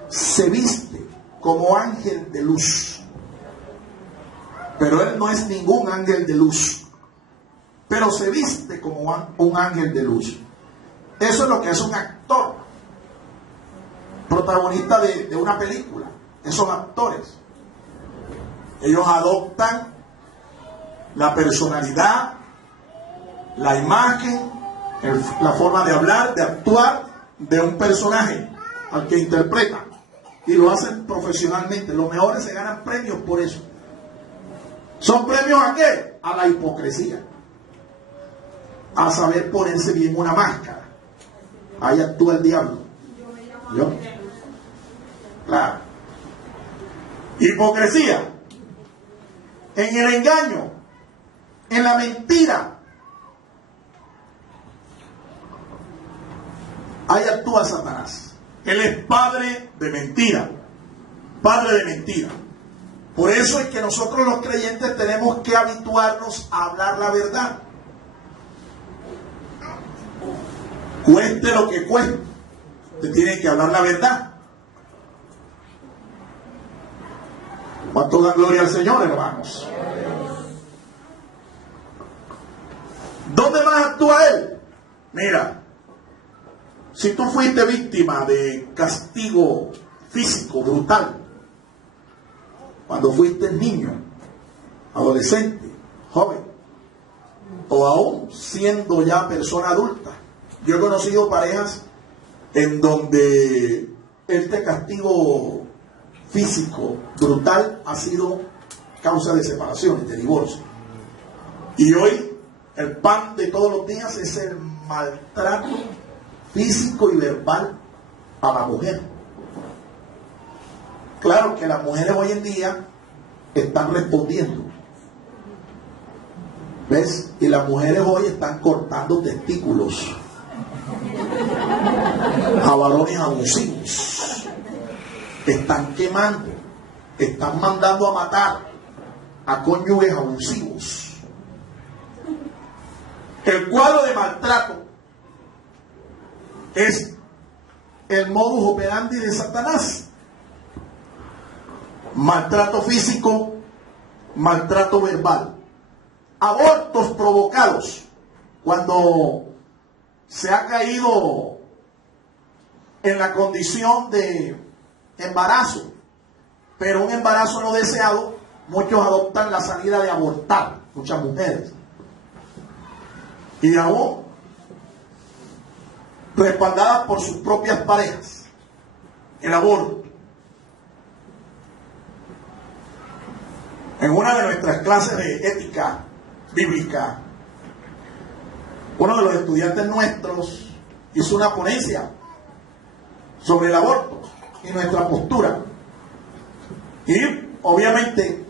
se viste como ángel de luz, pero él no es ningún ángel de luz, pero se viste como un ángel de luz. Eso es lo que es un actor, protagonista de una película. Esos actores, ellos adoptan la personalidad, la imagen, la forma de hablar, de actuar de un personaje al que interpreta y lo hacen profesionalmente. Los mejores se ganan premios por eso. ¿Son premios a qué? A la hipocresía, a saber ponerse bien una máscara. Ahí actúa el diablo. ¿Yo? Claro. Hipocresía, en el engaño, en la mentira. Ahí actúa Satanás. Él es padre de mentira. Padre de mentira. Por eso es que nosotros los creyentes tenemos que habituarnos a hablar la verdad. Cueste lo que cueste, usted tiene que hablar la verdad. ¿Cuánto da gloria al Señor, hermanos? ¿Dónde más actúa Él? Mira, si tú fuiste víctima de castigo físico brutal, cuando fuiste niño, adolescente, joven, o aún siendo ya persona adulta, yo he conocido parejas en donde este castigo físico brutal ha sido causa de separaciones, de divorcio. Y hoy el pan de todos los días es el maltrato físico y verbal a la mujer. Claro que las mujeres hoy en día están respondiendo. ¿Ves? Y las mujeres hoy están cortando testículos a varones abusivos. Están quemando, están mandando a matar a cónyuges abusivos. El cuadro de maltrato es el modus operandi de Satanás. Maltrato físico, maltrato verbal, abortos provocados cuando se ha caído en la condición de embarazo, pero un embarazo no deseado, muchos adoptan la salida de abortar, muchas mujeres, y aún respaldadas por sus propias parejas, el aborto. En una de nuestras clases de ética bíblica, uno de los estudiantes nuestros hizo una ponencia sobre el aborto y nuestra postura. Y obviamente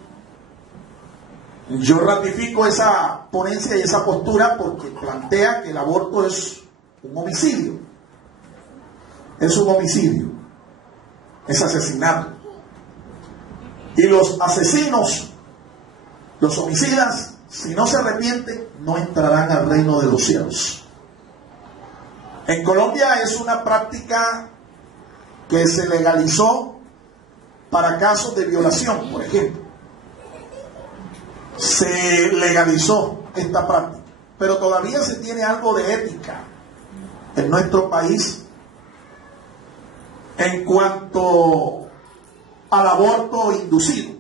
yo ratifico esa ponencia y esa postura porque plantea que el aborto es un homicidio. Es un homicidio. Es asesinato. Y los asesinos, los homicidas, si no se arrepienten, no entrarán al reino de los cielos. En Colombia es una práctica que se legalizó para casos de violación, por ejemplo. Se legalizó esta práctica, pero todavía se tiene algo de ética en nuestro país en cuanto al aborto inducido.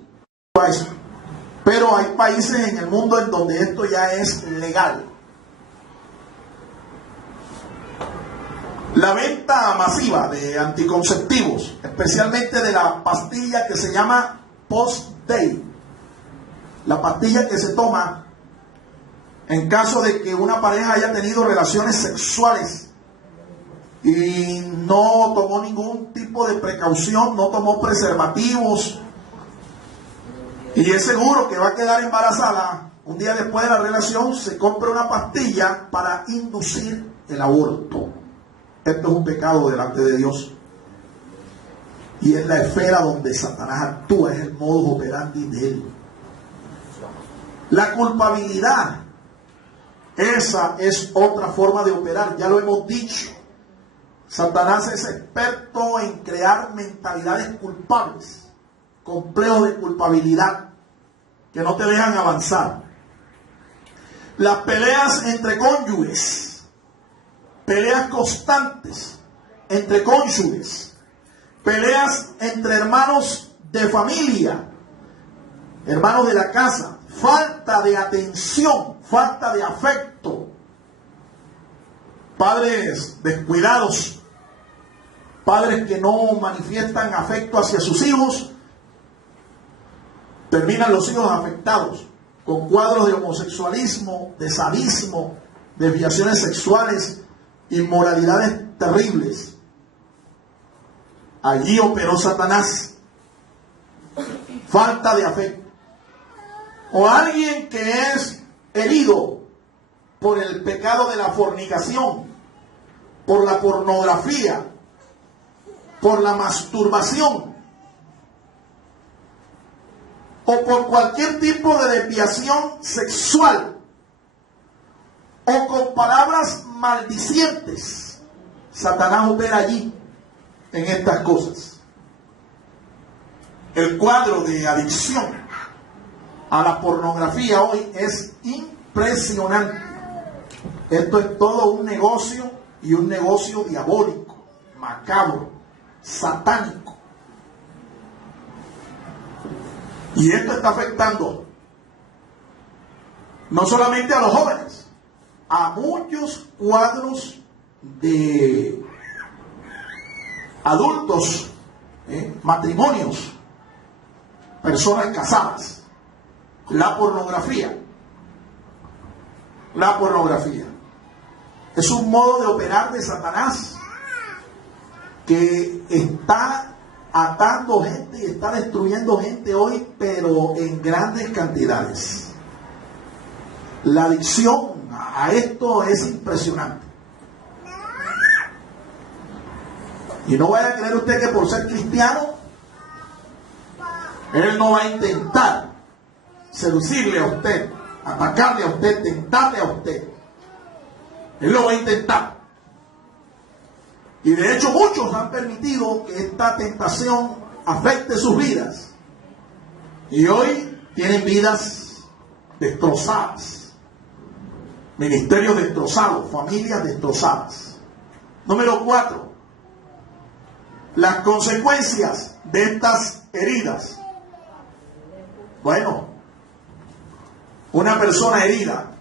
Pero hay países en el mundo en donde esto ya es legal. La venta masiva de anticonceptivos, especialmente de la pastilla que se llama Post-Day, la pastilla que se toma en caso de que una pareja haya tenido relaciones sexuales y no tomó ningún tipo de precaución, no tomó preservativos y es seguro que va a quedar embarazada. Un día después de la relación se compra una pastilla para inducir el aborto. Esto es un pecado delante de Dios. Y es la esfera donde Satanás actúa, es el modus operandi de él. La culpabilidad, esa es otra forma de operar, ya lo hemos dicho. Satanás es experto en crear mentalidades culpables, complejos de culpabilidad que no te dejan avanzar. Las peleas entre cónyuges, peleas constantes entre cónyuges, peleas entre hermanos de familia, hermanos de la casa, falta de atención, falta de afecto, padres descuidados, padres que no manifiestan afecto hacia sus hijos, terminan los hijos afectados con cuadros de homosexualismo, de sadismo, desviaciones sexuales, inmoralidades terribles. Allí operó Satanás. Falta de afecto. O alguien que es herido por el pecado de la fornicación, por la pornografía, por la masturbación, o por cualquier tipo de desviación sexual, o con palabras maldicientes. Satanás opera allí en estas cosas. El cuadro de adicción a la pornografía hoy es impresionante. Esto es todo un negocio, y un negocio diabólico, macabro, satánico. Y esto está afectando no solamente a los jóvenes, a muchos cuadros de adultos, matrimonios, personas casadas. La pornografía es un modo de operar de Satanás que está atando gente y está destruyendo gente hoy, pero en grandes cantidades. La adicción a esto es impresionante. Y no vaya a creer usted que por ser cristiano él no va a intentar seducirle a usted, atacarle a usted, tentarle a usted. Él lo va a intentar. Y de hecho muchos han permitido que esta tentación afecte sus vidas. Y hoy tienen vidas destrozadas, ministerios destrozados, familias destrozadas. Número 4. Las consecuencias de estas heridas. Bueno, una persona herida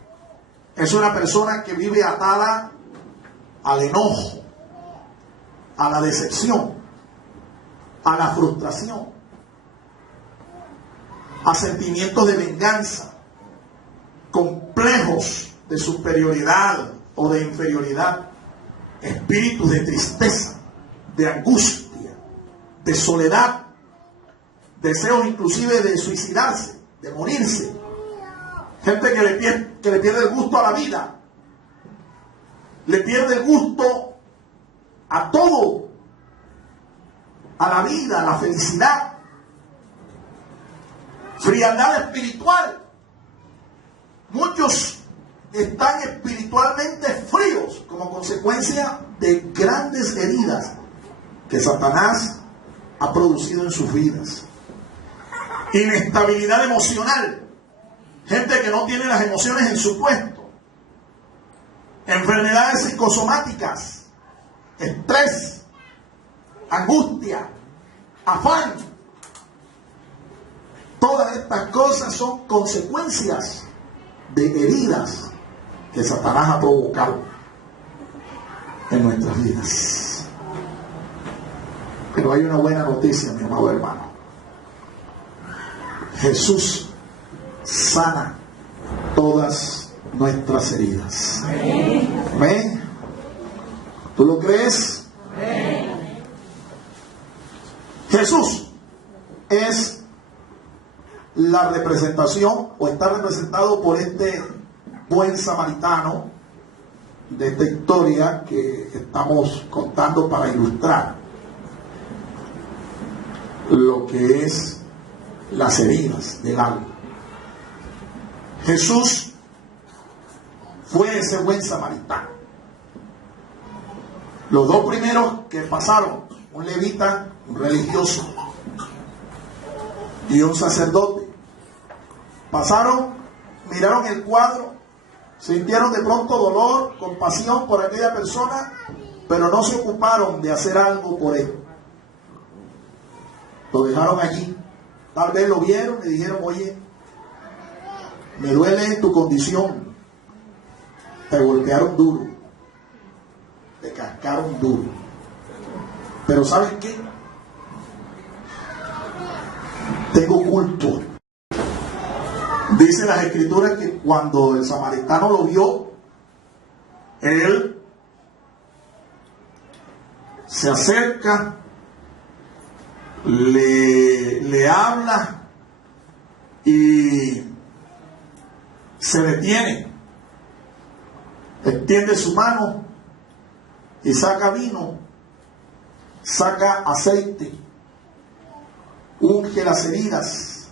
es una persona que vive atada al enojo, a la decepción, a la frustración, a sentimientos de venganza, complejos de superioridad o de inferioridad, espíritus de tristeza, de angustia, de soledad, deseos inclusive de suicidarse, de morirse. Gente que le pierde el gusto a la vida, le pierde el gusto a todo, a la vida, a la felicidad. Frialdad espiritual. Muchos están espiritualmente fríos como consecuencia de grandes heridas que Satanás ha producido en sus vidas. Inestabilidad emocional. Gente que no tiene las emociones en su puesto. Enfermedades psicosomáticas. Estrés. Angustia. Afán. Todas estas cosas son consecuencias de heridas que Satanás ha provocado en nuestras vidas. Pero hay una buena noticia, mi amado hermano. Jesús sana todas nuestras heridas. ¿Amén? ¿Tú lo crees? Amén. Jesús es la representación, o está representado por este buen samaritano de esta historia que estamos contando para ilustrar lo que es las heridas del alma. Jesús fue ese buen samaritano. Los dos primeros que pasaron, un levita, un religioso y un sacerdote, pasaron, miraron el cuadro, sintieron de pronto dolor, compasión por aquella persona, pero no se ocuparon de hacer algo por él. Lo dejaron allí. Tal vez lo vieron y dijeron: oye, me duele tu condición. Te golpearon duro, te cascaron duro, Pero ¿saben qué? Tengo culto. Dice las escrituras que cuando el samaritano lo vio, él se acerca, le habla y se detiene, extiende su mano y saca vino, saca aceite, unge las heridas,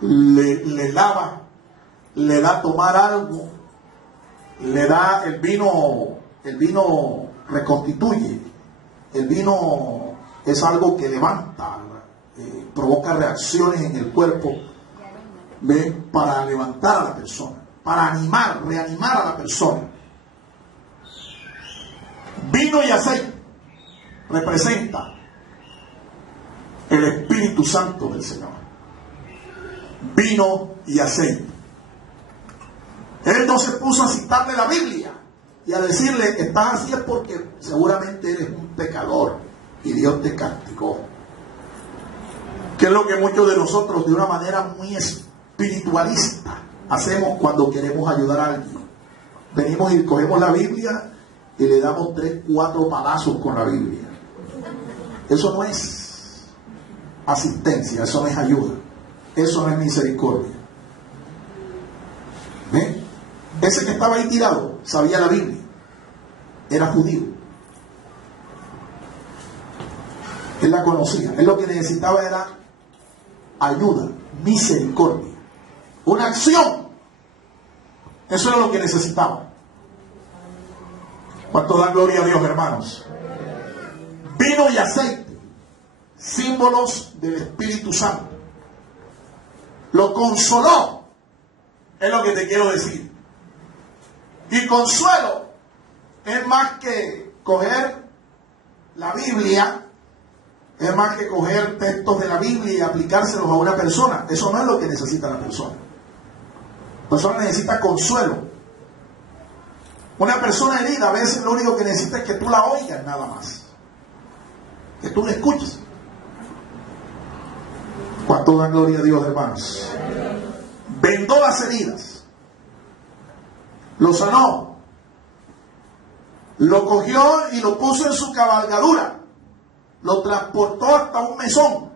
le lava, le da a tomar algo, le da el vino reconstituye, el vino es algo que levanta, provoca reacciones en el cuerpo, ¿ve? Para levantar a la persona, para animar, reanimar a la persona. Vino y aceite representa el Espíritu Santo del Señor. Vino y aceite. Él no se puso a citarle la Biblia y a decirle que estás así es porque seguramente eres un pecador y Dios te castigó. Que es lo que muchos de nosotros de una manera muy espiritualista hacemos cuando queremos ayudar a alguien. Venimos y cogemos la Biblia y le damos 3, 4 palazos con la Biblia. Eso no es asistencia, eso no es ayuda, eso no es misericordia. ¿Ven? Ese que estaba ahí tirado sabía la Biblia, era judío, él la conocía, él lo que necesitaba era ayuda, misericordia, una acción. Eso era lo que necesitaba. ¿Cuánto dan gloria a Dios, hermanos? Vino y aceite, símbolos del Espíritu Santo. Lo consoló, es lo que te quiero decir. Y consuelo es más que coger la Biblia, es más que coger textos de la Biblia y aplicárselos a una persona. Eso no es lo que necesita la persona. La persona necesita consuelo. Una persona herida a veces lo único que necesita es que tú la oigas nada más, que tú la escuches. ¿Cuánto dan gloria a Dios, hermanos? Vendó las heridas, lo sanó, lo cogió y lo puso en su cabalgadura, lo transportó hasta un mesón,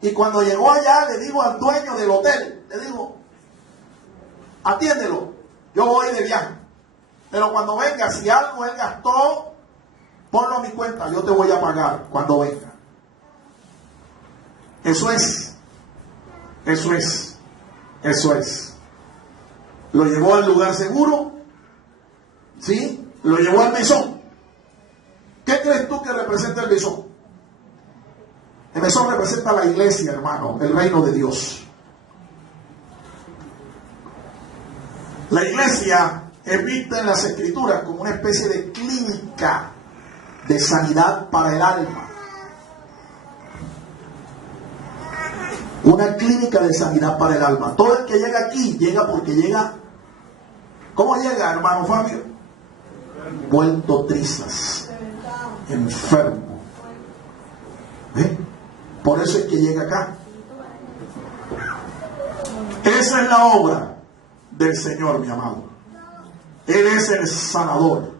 y cuando llegó allá le dijo al dueño del hotel, le dijo: atiéndelo, yo voy de viaje, pero cuando venga, si algo él gastó, ponlo a mi cuenta, yo te voy a pagar cuando venga. Eso es. Lo llevó al lugar seguro, ¿sí? Lo llevó al mesón. ¿Qué crees tú que representa el mesón? El mesón representa la iglesia, hermano, el reino de Dios. La iglesia es vista en las escrituras como una especie de clínica de sanidad para el alma. Una clínica de sanidad para el alma. Todo el que llega aquí, llega porque llega. ¿Cómo llega, hermano Fabio? Vuelto trizas, enfermo. ¿Eh? Por eso es que llega acá. Esa es la obra del Señor, mi amado. Él es el sanador.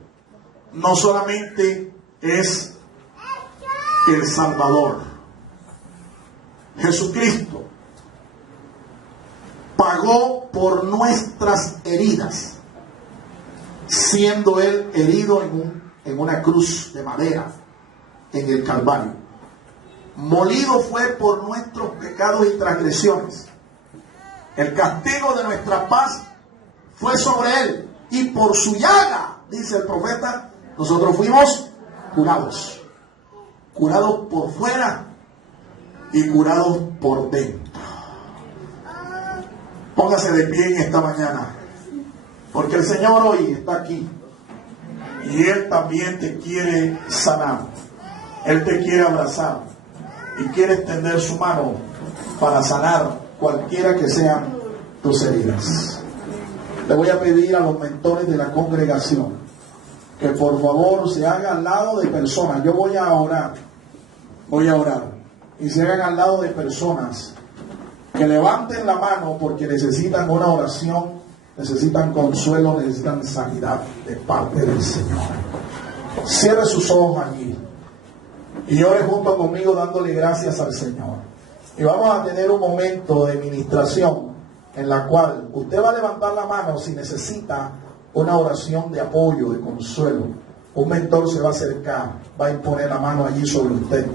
No solamente es el Salvador. Jesucristo pagó por nuestras heridas, siendo Él herido en una cruz de madera en el Calvario. Molido fue por nuestros pecados y transgresiones. El castigo de nuestra paz fue sobre Él, y por su llaga, dice el profeta, nosotros fuimos curados. Curados por fuera y curados por dentro. Póngase de pie en esta mañana, porque el Señor hoy está aquí y Él también te quiere sanar. Él te quiere abrazar y quiere extender su mano para sanar cualquiera que sean tus heridas. Le voy a pedir a los mentores de la congregación que por favor se hagan al lado de personas. Yo voy a orar Voy a orar. Y se hagan al lado de personas que levanten la mano porque necesitan una oración, necesitan consuelo, necesitan sanidad de parte del Señor. Cierre sus ojos allí y ore junto conmigo dándole gracias al Señor. Y vamos a tener un momento de ministración en la cual usted va a levantar la mano si necesita una oración de apoyo, de consuelo. Un mentor se va a acercar, va a imponer la mano allí sobre usted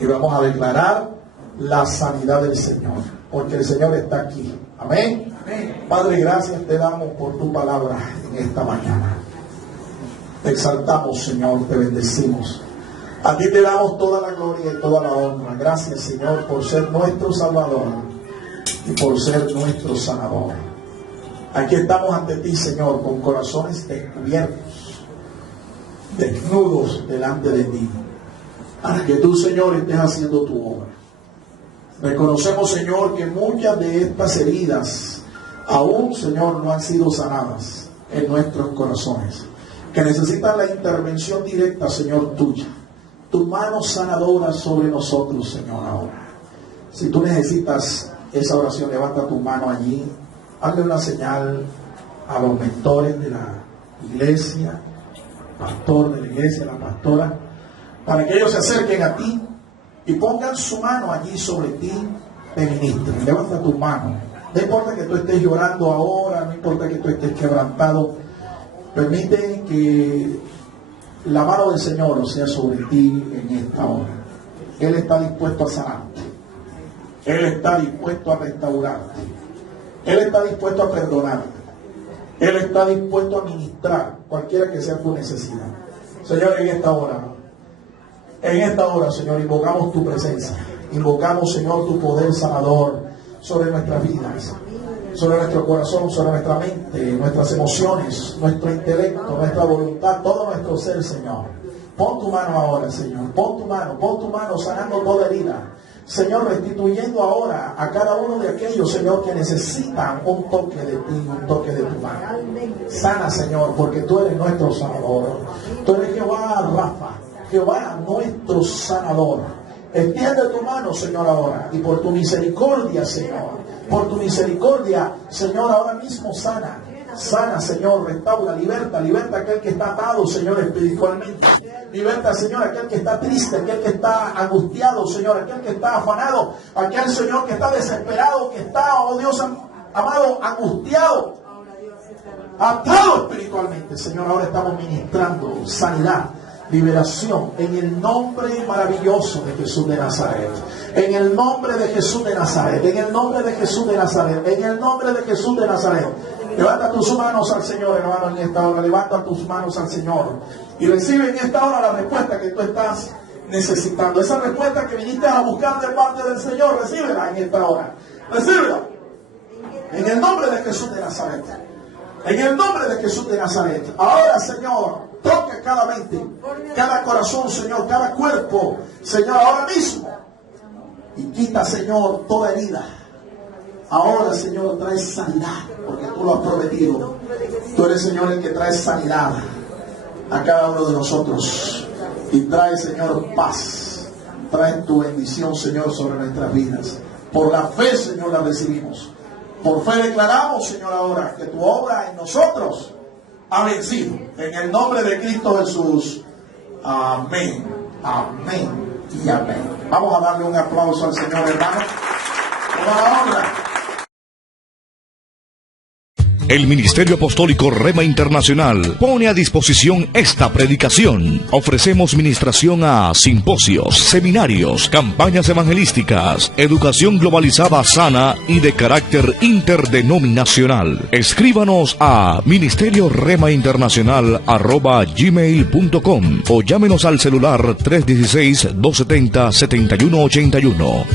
y vamos a declarar la sanidad del Señor, porque el Señor está aquí. Amén. Amén. Padre, gracias te damos por tu palabra en esta mañana. Te exaltamos, Señor, te bendecimos. A ti te damos toda la gloria y toda la honra. Gracias, Señor, por ser nuestro Salvador y por ser nuestro sanador. Aquí estamos ante ti, Señor, con corazones descubiertos, desnudos delante de ti, para que tú, Señor, estés haciendo tu obra. Reconocemos, Señor, que muchas de estas heridas aún, Señor, no han sido sanadas en nuestros corazones, que necesitan la intervención directa, Señor, tuya. Tu mano sanadora sobre nosotros, Señor, ahora. Si tú necesitas esa oración, levanta tu mano allí, hazle una señal a los mentores de la iglesia, pastor de la iglesia, la pastora, para que ellos se acerquen a ti y pongan su mano allí sobre ti, te ministren. Levanta tu mano. No importa que tú estés llorando ahora, no importa que tú estés quebrantado, permite que la mano del Señor sea sobre ti en esta hora. Él está dispuesto a sanarte. Él está dispuesto a restaurarte. Él está dispuesto a perdonarte. Él está dispuesto a ministrar cualquiera que sea tu necesidad. Señor, en esta hora, Señor, invocamos tu presencia. Invocamos, Señor, tu poder sanador sobre nuestras vidas, sobre nuestro corazón, sobre nuestra mente, nuestras emociones, nuestro intelecto, nuestra voluntad, todo nuestro ser, Señor. Pon tu mano ahora, Señor. Pon tu mano sanando toda herida. Señor, restituyendo ahora a cada uno de aquellos, Señor, que necesitan un toque de ti, un toque de tu mano. Sana, Señor, porque tú eres nuestro sanador. Tú eres Jehová Rafa, Jehová nuestro sanador. Extiende tu mano, Señor, ahora. Y por tu misericordia, Señor, por tu misericordia, Señor, ahora mismo sana. Sana, Señor, restaura, liberta a aquel que está atado, Señor, espiritualmente. Liberta, Señor, aquel que está triste, aquel que está angustiado, Señor, aquel que está afanado, aquel, Señor, que está desesperado, que está, oh Dios amado, angustiado, atado espiritualmente. Señor, ahora estamos ministrando sanidad, liberación, en el nombre maravilloso de Jesús de Nazaret. En el nombre de Jesús de Nazaret. En el nombre de Jesús de Nazaret. En el nombre de Jesús de Nazaret. Levanta tus manos al Señor, hermano, en esta hora. Levanta tus manos al Señor. Y recibe en esta hora la respuesta que tú estás necesitando. Esa respuesta que viniste a buscar de parte del Señor, recíbela en esta hora. Recíbela. En el nombre de Jesús de Nazaret. En el nombre de Jesús de Nazaret. Ahora, Señor, toca cada mente, cada corazón, Señor, cada cuerpo, Señor, ahora mismo. Y quita, Señor, toda herida. Ahora, Señor, trae sanidad, porque tú lo has prometido. Tú eres, Señor, el que trae sanidad a cada uno de nosotros. Y trae, Señor, paz. Trae tu bendición, Señor, sobre nuestras vidas. Por la fe, Señor, la recibimos. Por fe declaramos, Señor, ahora que tu obra en nosotros ha vencido. En el nombre de Cristo Jesús. Amén. Amén y amén. Vamos a darle un aplauso al Señor, hermano. Toda la honra. El Ministerio Apostólico Rema Internacional pone a disposición esta predicación. Ofrecemos ministración a simposios, seminarios, campañas evangelísticas, educación globalizada sana y de carácter interdenominacional. Escríbanos a ministerioremainternacional@gmail.com o llámenos al celular 316-270-7181.